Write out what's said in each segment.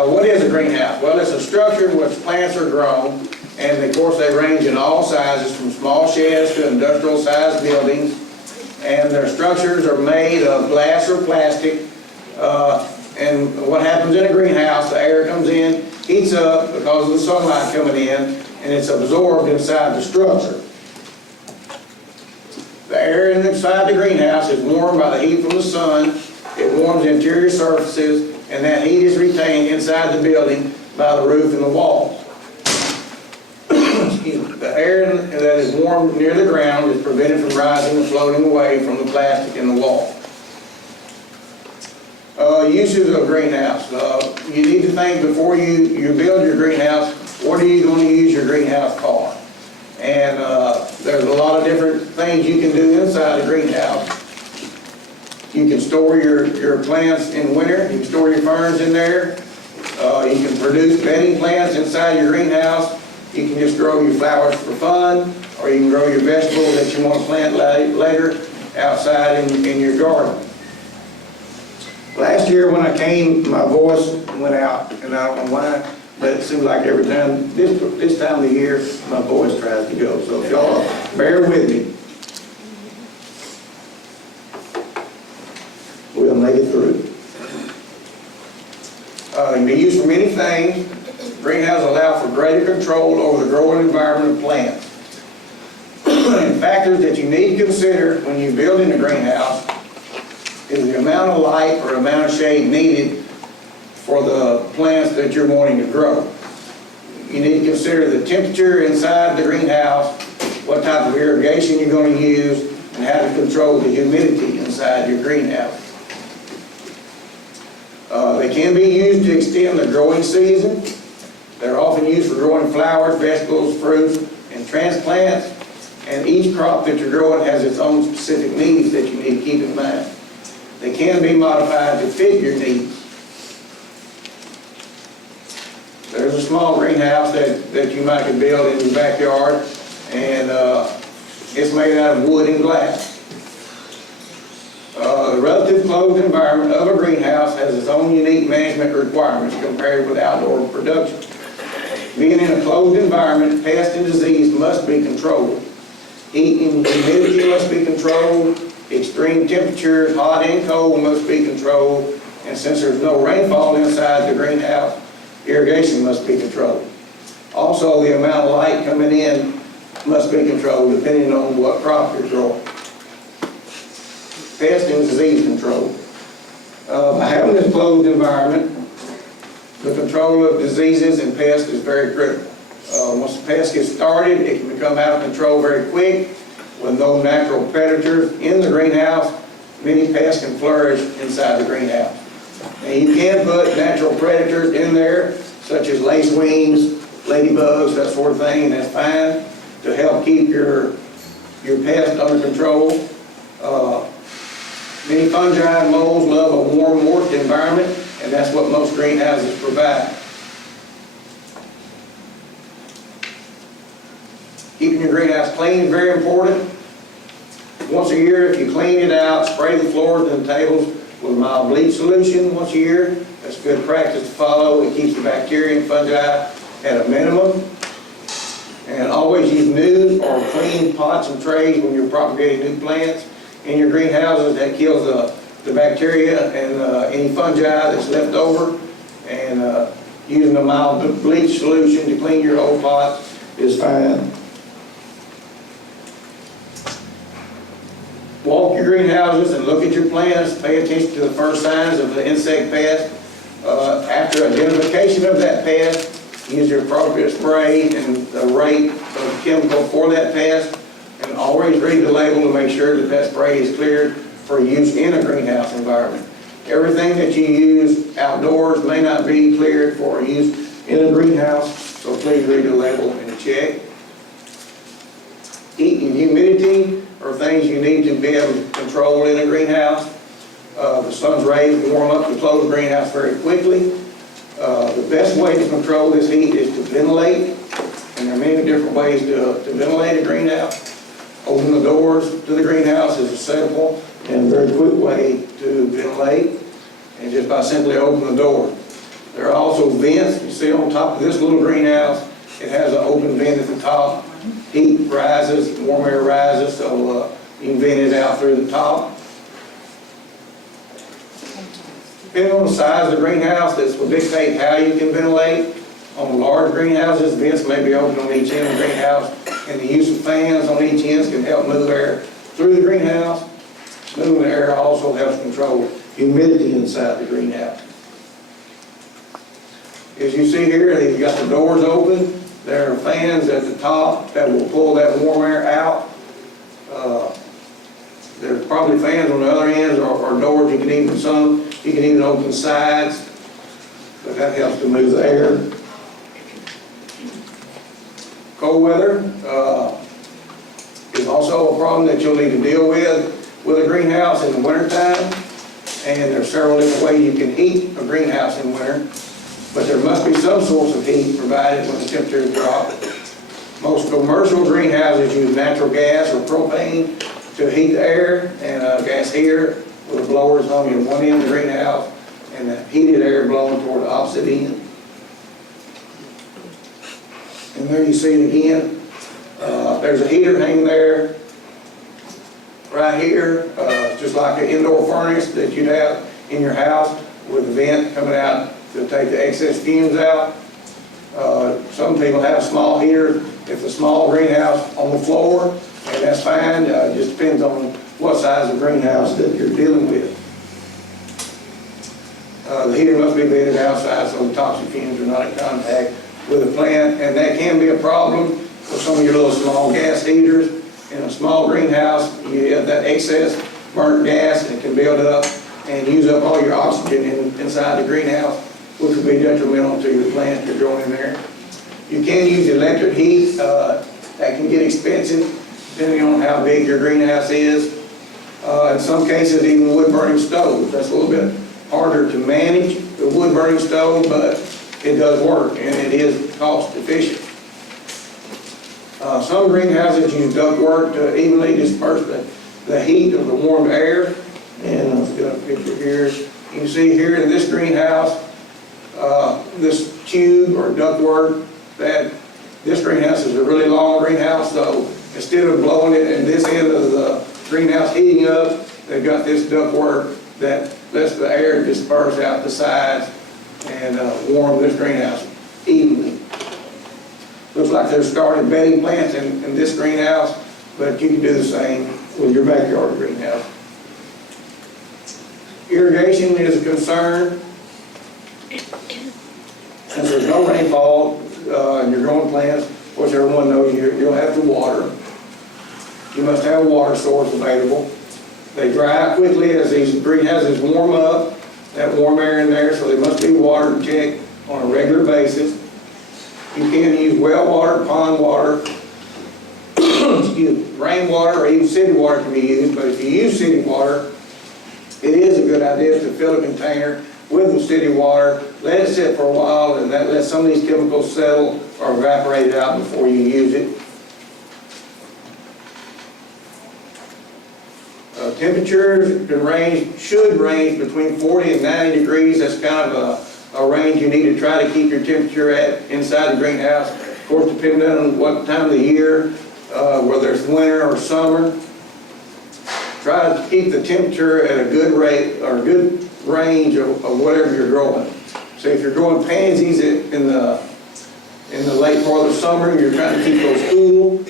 What is a greenhouse? Well, it's a structure in which plants are grown, and of course they range in all sizes, from small sheds to industrial sized buildings, and their structures are made of glass or plastic. And what happens in a greenhouse, the air comes in, heats up because of the sunlight coming in, and it's absorbed inside the structure. The air inside the greenhouse is warmed by the heat from the sun. It warms the interior surfaces, and that heat is retained inside the building by the roof and the walls. The air that is warmed near the ground is prevented from rising and floating away from the plastic in the wall. Uses of a greenhouse. You need to think before you build your greenhouse, what are you going to use your greenhouse for? And there's a lot of different things you can do inside a greenhouse. You can store your plants in winter. You can store your ferns in there. You can produce bedding plants inside your greenhouse. You can just grow your flowers for fun, or you can grow your vegetables that you want to plant later outside in your garden. Last year when I came, my voice went out, and I don't know why, but it seems like every time, this time of the year, my voice tries to go. So if y'all bear with me, we'll make it through. It can be used for many things. Greenhouses allow for greater control over the growing environment of plants. And factors that you need to consider when you're building a greenhouse is the amount of light or amount of shade needed for the plants that you're wanting to grow. You need to consider the temperature inside the greenhouse, what type of irrigation you're going to use, and how to control the humidity inside your greenhouse. They can be used to extend the growing season. They're often used for growing flowers, vegetables, fruits, and transplants. And each crop that you're growing has its own specific needs that you need to keep in mind. They can be modified to fit your needs. There's a small greenhouse that you might could build in your backyard, and it's made out of wood and glass. The relative closed environment of a greenhouse has its own unique management requirements compared with outdoor production. Being in a closed environment, pest and disease must be controlled. Heat and humidity must be controlled. Extreme temperatures, hot and cold, must be controlled. And since there's no rainfall inside the greenhouse, irrigation must be controlled. Also, the amount of light coming in must be controlled depending on what crop you're growing. Pest and disease control. By having this closed environment, the control of diseases and pests is very critical. Once the pest gets started, it can become out of control very quick. With no natural predators in the greenhouse, many pests can flourish inside the greenhouse. And you can put natural predators in there, such as lacewings, ladybugs, that sort of thing, and that's fine to help keep your pest under control. Many fungi and molds love a warm, moist environment, and that's what most greenhouses provide. Keeping your greenhouse clean is very important. Once a year, if you clean it out, spray the floors and the tables with a mild bleach solution once a year. That's good practice to follow. It keeps the bacteria and fungi at a minimum. And always use new or clean pots and trays when you're propagating new plants in your greenhouses. That kills the bacteria and any fungi that's left over. And using a mild bleach solution to clean your old pots is fine. Walk your greenhouses and look at your plants. Pay attention to the first signs of the insect pest. After identification of that pest, use your appropriate spray and the rate of chemical for that pest. And always read the label to make sure that that spray is cleared for use in a greenhouse environment. Everything that you use outdoors may not be cleared for use in a greenhouse, so please read the label and check. Heat and humidity are things you need to be able to control in a greenhouse. The sun's rays warm up the closed greenhouse very quickly. The best way to control this heat is to ventilate, and there are many different ways to ventilate a greenhouse. Open the doors to the greenhouse is a simple and very quick way to ventilate, and just by simply opening the door. There are also vents. You see on top of this little greenhouse, it has an open vent at the top. Heat rises, warm air rises, so you can vent it out through the top. Depending on the size of the greenhouse, this will dictate how you can ventilate. On large greenhouses, vents may be open on each end of the greenhouse, and the use of fans on each end can help move air through the greenhouse. Moving the air also helps control humidity inside the greenhouse. As you see here, you've got the doors open. There are fans at the top that will pull that warm air out. There's probably fans on the other ends or doors. You can even open sides, but that helps to move the air. Cold weather is also a problem that you'll need to deal with a greenhouse in the wintertime. And there's several different ways you can heat a greenhouse in winter, but there must be some source of heat provided when the temperatures drop. Most commercial greenhouses use natural gas or propane to heat the air, and a gas heater with a blower is hung in one end of the greenhouse and the heated air blowing toward the opposite end. And there you see it again. There's a heater hanging there right here, just like an indoor furnace that you'd have in your house with a vent coming out to take the excess fumes out. Some people have small heaters. It's a small greenhouse on the floor, and that's fine. It just depends on what size of greenhouse that you're dealing with. The heater must be vented outside so the toxic fumes are not in contact with the plant, and that can be a problem with some of your little small gas heaters. In a small greenhouse, you have that excess burnt gas, and it can build up and use up all your oxygen inside the greenhouse, which will be detrimental to your plant if you're growing in there. You can use electric heat. That can get expensive depending on how big your greenhouse is. In some cases, even wood-burning stoves. That's a little bit harder to manage, the wood-burning stove, but it does work, and it is cost-efficient. Some greenhouses use ductwork to evenly disperse the heat of the warm air. And let's get a picture here. You can see here in this greenhouse, this tube or ductwork, that this greenhouse is a really long greenhouse, so instead of blowing it in this end of the greenhouse heating up, they've got this ductwork that lets the air disperse out the sides and warm this greenhouse evenly. Looks like they're starting bedding plants in this greenhouse, but you can do the same with your backyard greenhouse. Irrigation is a concern. Since there's no rainfall and you're growing plants, of course everyone knows you'll have to water. You must have a water source available. They dry out quickly as these greenhouses warm up, that warm air in there, so they must be watered and checked on a regular basis. You can use well water, pond water, rainwater, or even city water can be used, but if you use city water, it is a good idea to fill a container with the city water, let it sit for a while, and that lets some of these chemicals settle or evaporate out before you use it. Temperatures should range between 40 and 90 degrees. That's kind of a range you need to try to keep your temperature at inside the greenhouse. Of course, depending on what time of the year, whether it's winter or summer, try to keep the temperature at a good rate or a good range of whatever you're growing. So if you're growing pansies in the late part of the summer, you're trying to keep those cool.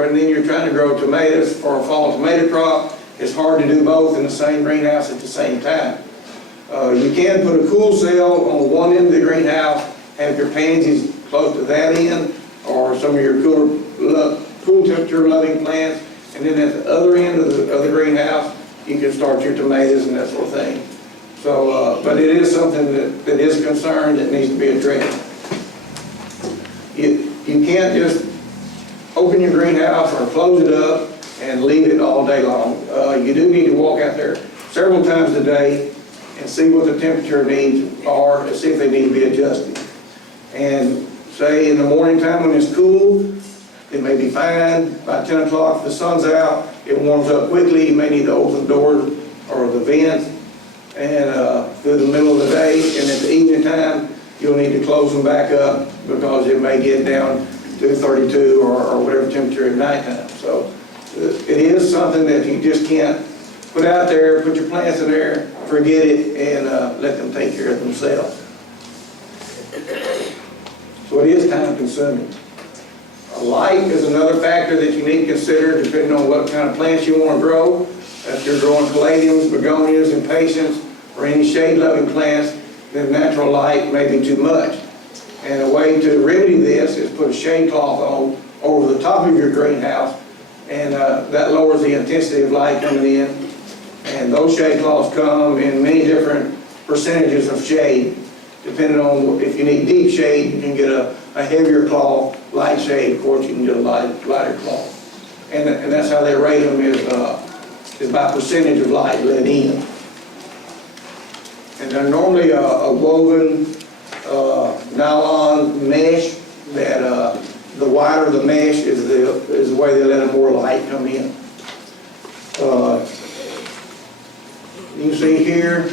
And then you're trying to grow tomatoes for a fall tomato crop. It's hard to do both in the same greenhouse at the same time. You can put a cool cell on one end of the greenhouse, have your pansies close to that end, or some of your cool temperature loving plants, and then at the other end of the greenhouse, you can start your tomatoes and that sort of thing. So, but it is something that is a concern that needs to be addressed. You can't just open your greenhouse or close it up and leave it all day long. You do need to walk out there several times a day and see what the temperature needs are and see if they need to be adjusted. And say in the morning time when it's cool, it may be fine. By 10 o'clock, if the sun's out, it warms up quickly. You may need to open the doors or the vents and through the middle of the day, and at the evening time, you'll need to close them back up because it may get down to 32 or whatever temperature at nighttime. So it is something that you just can't put out there, put your plants in there, forget it, and let them take care of themselves. So it is time consuming. Light is another factor that you need to consider depending on what kind of plants you want to grow. If you're growing caladiums, begonias, impatiens, or any shade-loving plants, then natural light may be too much. And a way to remedy this is put a shade cloth on over the top of your greenhouse, and that lowers the intensity of light coming in. And those shade cloths come in many different percentages of shade. Depending on if you need deep shade, you can get a heavier cloth. Light shade, of course, you can get a lighter cloth. And that's how they rate them is by percentage of light let in. And they're normally a woven nylon mesh that the wider the mesh is the way they let more light come in. You can see here,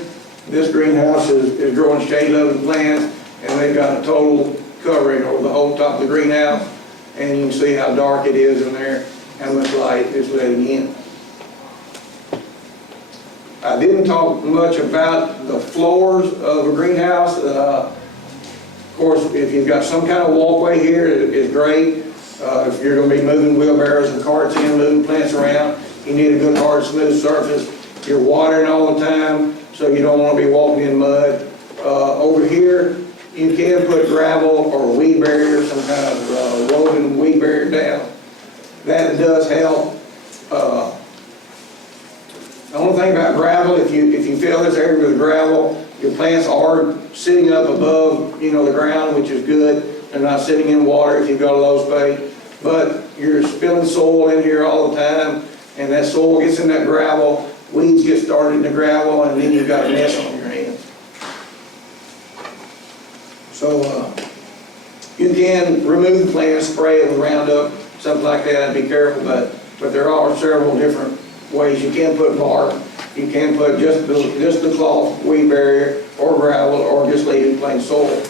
this greenhouse is growing shade-loving plants, and they've got a total covering over the whole top of the greenhouse, and you can see how dark it is in there, how much light is letting in. I didn't talk much about the floors of a greenhouse. Of course, if you've got some kind of walkway here, it's great. If you're going to be moving wheelbarrows and carts in, moving plants around, you need a good hard smooth surface. You're watering all the time, so you don't want to be walking in mud. Over here, you can put gravel or weed barrier, some kind of woven weed barrier down. That does help. The only thing about gravel, if you fill this area with gravel, your plants are sitting up above, the ground, which is good. They're not sitting in water if you've got a low spade. But you're spilling soil in here all the time, and that soil gets in that gravel. Weeds get started in the gravel, and then you've got a mess on your hands. So you can remove the plants, spray it with Roundup, something like that. Be careful, but there are several different ways. You can put bark. You can put just the cloth weed barrier or gravel, or just leave it plain soil.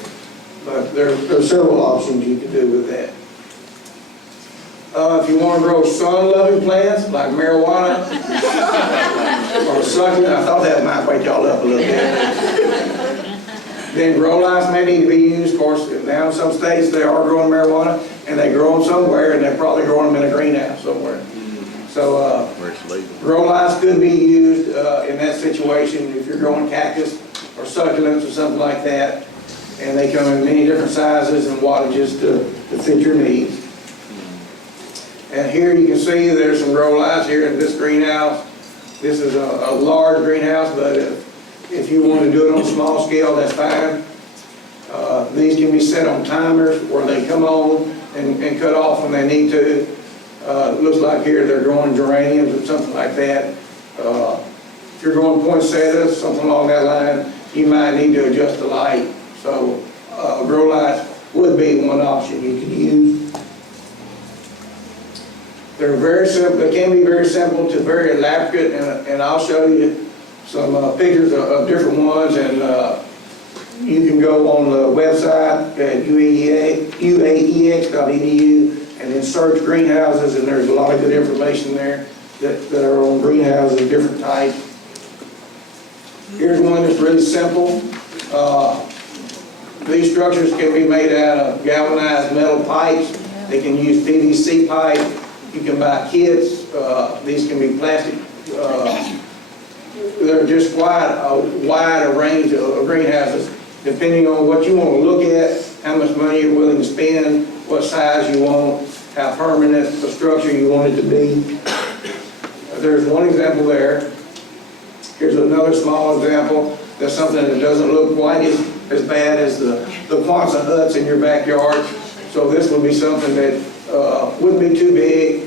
But there's several options you can do with that. If you want to grow sun-loving plants like marijuana or succulent, I thought that might wake y'all up a little bit. Then grow lights may need to be used. Of course, now in some states they are growing marijuana, and they grow them somewhere, and they're probably growing them in a greenhouse somewhere. So grow lights could be used in that situation if you're growing cactus or succulents or something like that, and they come in many different sizes and wattages to fit your needs. And here you can see there's some grow lights here in this greenhouse. This is a large greenhouse, but if you want to do it on a small scale, that's fine. These can be set on timers where they come on and cut off when they need to. It looks like here they're growing geraniums or something like that. If you're growing poinsettias, something along that line, you might need to adjust the light. So grow lights would be one option you could use. They're very simple. They can be very simple to very elaborate, and I'll show you some pictures of different ones. And you can go on the website at uaex.edu and then search greenhouses, and there's a lot of good information there that are on greenhouses of different types. Here's one that's really simple. These structures can be made out of galvanized metal pipes. They can use PVC pipe. You can buy kits. These can be plastic. There are just quite a wide range of greenhouses, depending on what you want to look at, how much money you're willing to spend, what size you want, how permanent the structure you want it to be. There's one example there. Here's another small example. That's something that doesn't look quite as bad as the Quonset huts in your backyard. So this would be something that wouldn't be too big.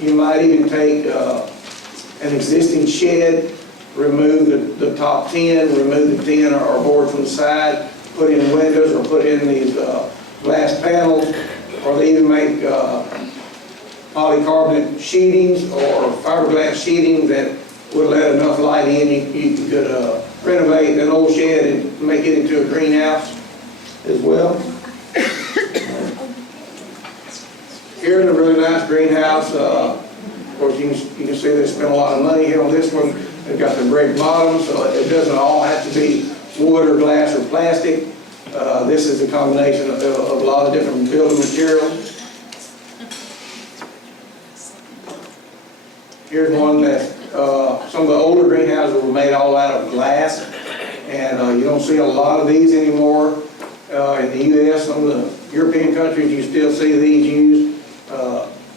You might even take an existing shed, remove the top tin, remove the tin or board from the side, put in windows or put in these glass panels, or they even make polycarbonate sheetings or fiberglass sheeting that would let enough light in. You could renovate an old shed and make it into a greenhouse as well. Here's a really nice greenhouse. Of course, you can see they spent a lot of money here on this one. They've got the brick bottom, so it doesn't all have to be wood or glass or plastic. This is a combination of a lot of different building materials. Here's one that some of the older greenhouses were made all out of glass, and you don't see a lot of these anymore. In the U.S., some of the European countries, you still see these used.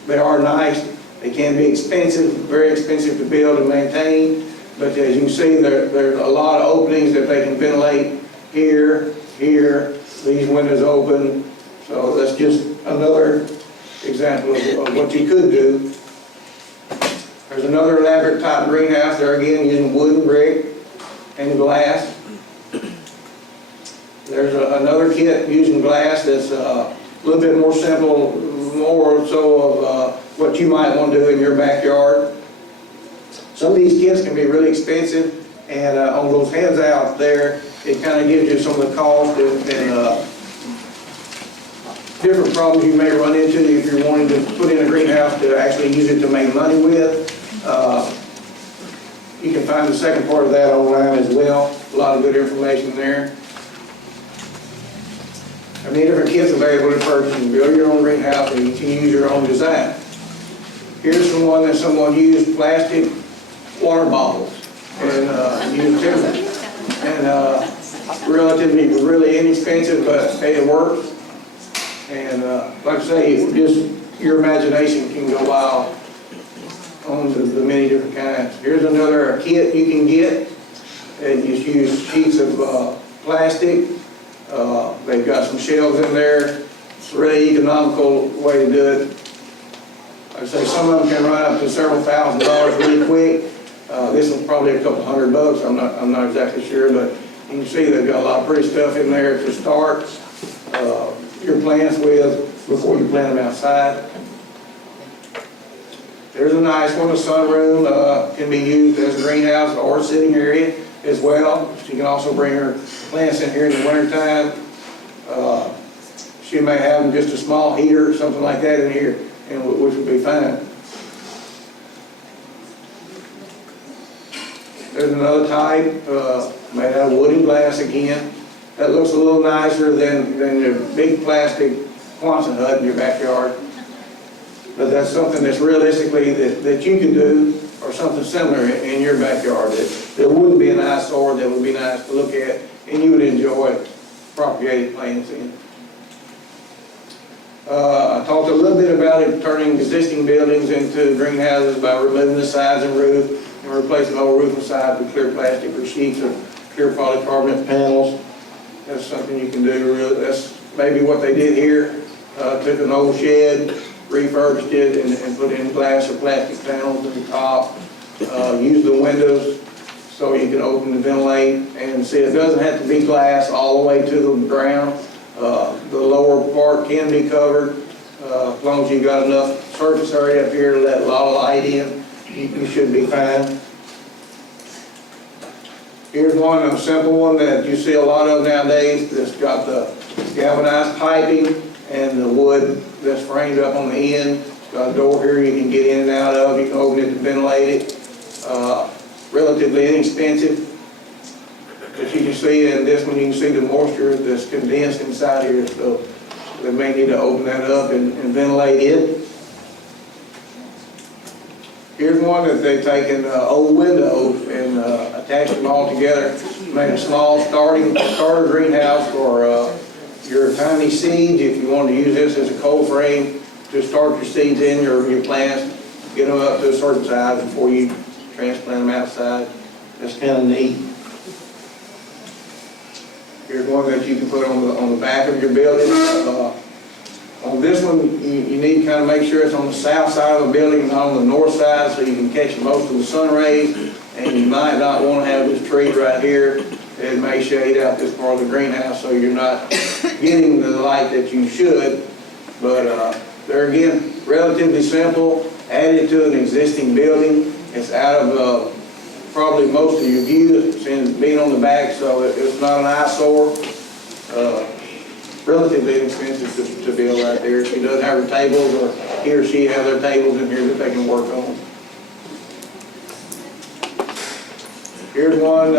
They are nice. They can be expensive, very expensive to build and maintain, but as you can see, there's a lot of openings that they can ventilate here, these windows open. So that's just another example of what you could do. There's another elaborate type greenhouse there, again using wood and brick and glass. There's another kit using glass that's a little bit more simple, more so of what you might want to do in your backyard. Some of these kits can be really expensive, and on those hands out there, it kind of gives you some of the cost and different problems you may run into if you're wanting to put in a greenhouse to actually use it to make money with. You can find the second part of that online as well. A lot of good information there. I mean, different kits available to purchase. You can build your own greenhouse and you can use your own design. Here's the one that someone used plastic water bottles and used timber. And relatively really inexpensive, but hey, it works. And like I say, just your imagination can go wild on the many different kinds. Here's another kit you can get, and you just use sheets of plastic. They've got some shelves in there. It's a really economical way to do it. Like I say, some of them can run up to several $1,000s really quick. This one's probably a couple $100. I'm not exactly sure, but you can see they've got a lot of pretty stuff in there to start your plants with before you plant them outside. There's a nice one, a sunroom, can be used as a greenhouse or a sitting area as well. She can also bring her plants in here in the wintertime. She may have just a small heater or something like that in here, and which would be fine. There's another type made out of wood and glass again. That looks a little nicer than the big plastic Quonset hut in your backyard. But that's something that's realistically that you can do, or something similar in your backyard that wouldn't be an eyesore, that would be nice to look at, and you would enjoy propagated plants in. I talked a little bit about it, turning existing buildings into greenhouses by removing the sides and roof and replacing the whole roof and side with clear plastic or sheets of clear polycarbonate panels. That's something you can do. That's maybe what they did here. Took an old shed, refurbished it, and put in glass or plastic panels at the top. Use the windows so you can open and ventilate. And see, it doesn't have to be glass all the way to the ground. The lower part can be covered. As long as you've got enough surface area up here to let a lot of light in, you should be fine. Here's one, a simple one that you see a lot of nowadays that's got the galvanized piping and the wood that's framed up on the end. It's got a door here you can get in and out of. You can open it to ventilate it. Relatively inexpensive. As you can see in this one, you can see the moisture that's condensed inside here. So they may need to open that up and ventilate it. Here's one that they've taken old windows and attached them all together, made a small starter greenhouse for your tiny seeds. If you want to use this as a cold frame to start your seeds in, your plants, get them up to a certain size before you transplant them outside. That's kind of neat. Here's one that you can put on the back of your building. On this one, you need to kind of make sure it's on the south side of the building, not on the north side, so you can catch most of the sun rays. And you might not want to have this tree right here. It may shade out this part of the greenhouse, so you're not getting the light that you should. But they're, again, relatively simple, added to an existing building. It's out of probably most of your view, it's being on the back, so it's not an eyesore. Relatively inexpensive to build right there. She doesn't have her tables, or he or she have their tables in here that they can work on. Here's one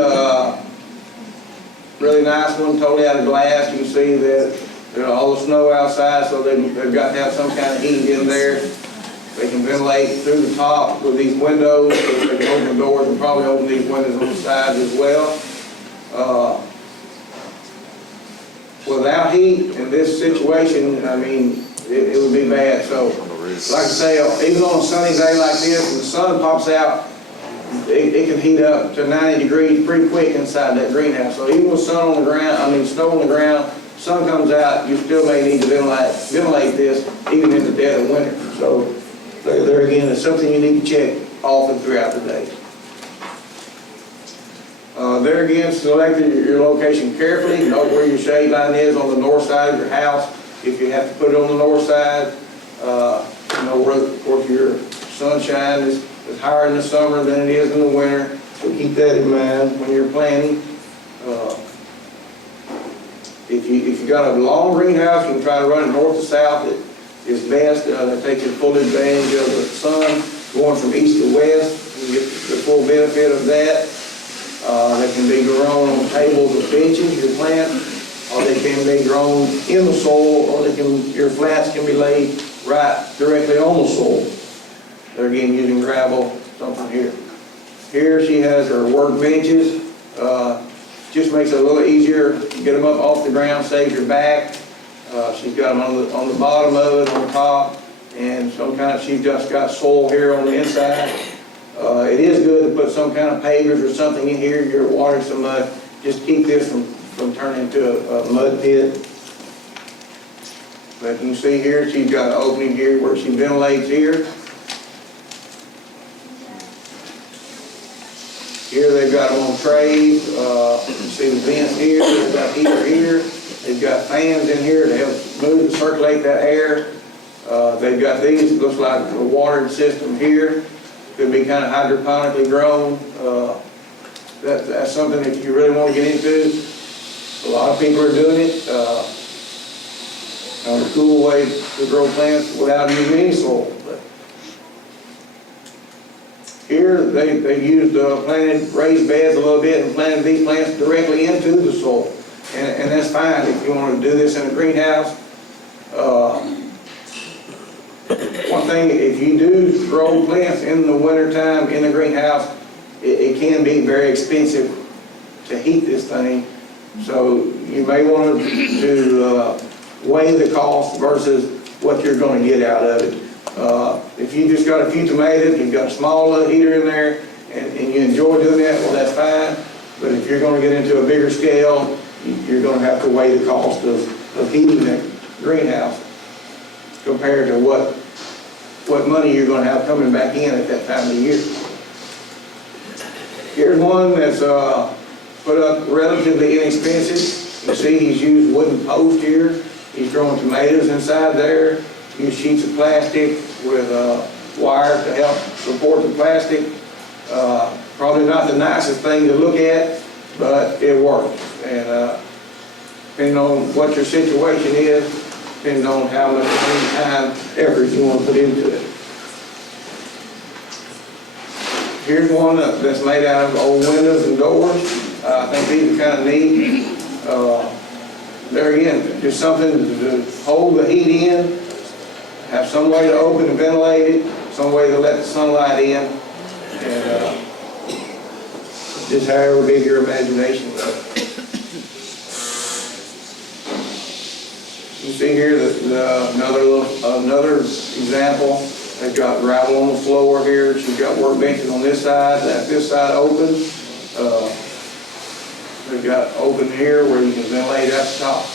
really nice one, totally out of glass. You can see that all the snow outside, so they've got to have some kind of heat in there. They can ventilate through the top with these windows, so they can open doors and probably open these windows on the sides as well. Without heat in this situation, I mean, it would be bad. So, like I say, even on a sunny day like this, when the sun pops out, it can heat up to 90 degrees pretty quick inside that greenhouse. So even with sun on the ground, snow on the ground, sun comes out, you still may need to ventilate this even in the dead of winter. So there again, it's something you need to check often throughout the day. There again, select your location carefully. Know where your shade line is on the north side of your house. If you have to put it on the north side, you know where, of course, your sunshine is higher in the summer than it is in the winter. So keep that in mind when you're planning. If you got a long greenhouse, you can try to run it north to south. It is best. That takes full advantage of the sun going from east to west. You get the full benefit of that. They can be grown on tables or benches, your plant, or they can be grown in the soil, or your flats can be laid right directly on the soil. They're again using gravel, something here. Here she has her work benches. Just makes it a little easier to get them up off the ground, saves your back. She's got them on the bottom of it, on top, and she's just got soil here on the inside. It is good to put some kind of pavers or something in here. You're watering some mud. Just keep this from turning into a mud pit. But you can see here, she's got an opening here where she ventilates here. Here they've got them on trays. You can see the vents here. They've got heater here. They've got fans in here to help move and circulate that air. They've got these, looks like a watering system here. Could be kind of hydroponically grown. That's something that you really want to get into. A lot of people are doing it. A cool way to grow plants without using any soil. But here they used planted raised beds a little bit and planted these plants directly into the soil. And that's fine if you want to do this in a greenhouse. One thing, if you do grow plants in the wintertime in the greenhouse, it can be very expensive to heat this thing. So you may want to weigh the cost versus what you're going to get out of it. If you just got a few tomatoes, you've got a small little heater in there, and you enjoy doing that, well, that's fine. But if you're going to get into a bigger scale, you're going to have to weigh the cost of heating that greenhouse compared to what money you're going to have coming back in at that time of the year. Here's one that's put up relatively inexpensive. You see he's used wooden posts here. He's growing tomatoes inside there. Used sheets of plastic with wire to help support the plastic. Probably not the nicest thing to look at, but it works. And depending on what your situation is, depends on how much time, effort you want to put into it. Here's one that's made out of old windows and doors. I think these are kind of neat. There again, just something to hold the heat in, have some way to open and ventilate it, some way to let the sunlight in, and just however big your imagination goes. You see here another example. They've got gravel on the floor here. She's got workbenches on this side. This side open. They've got open here where you can ventilate at the top.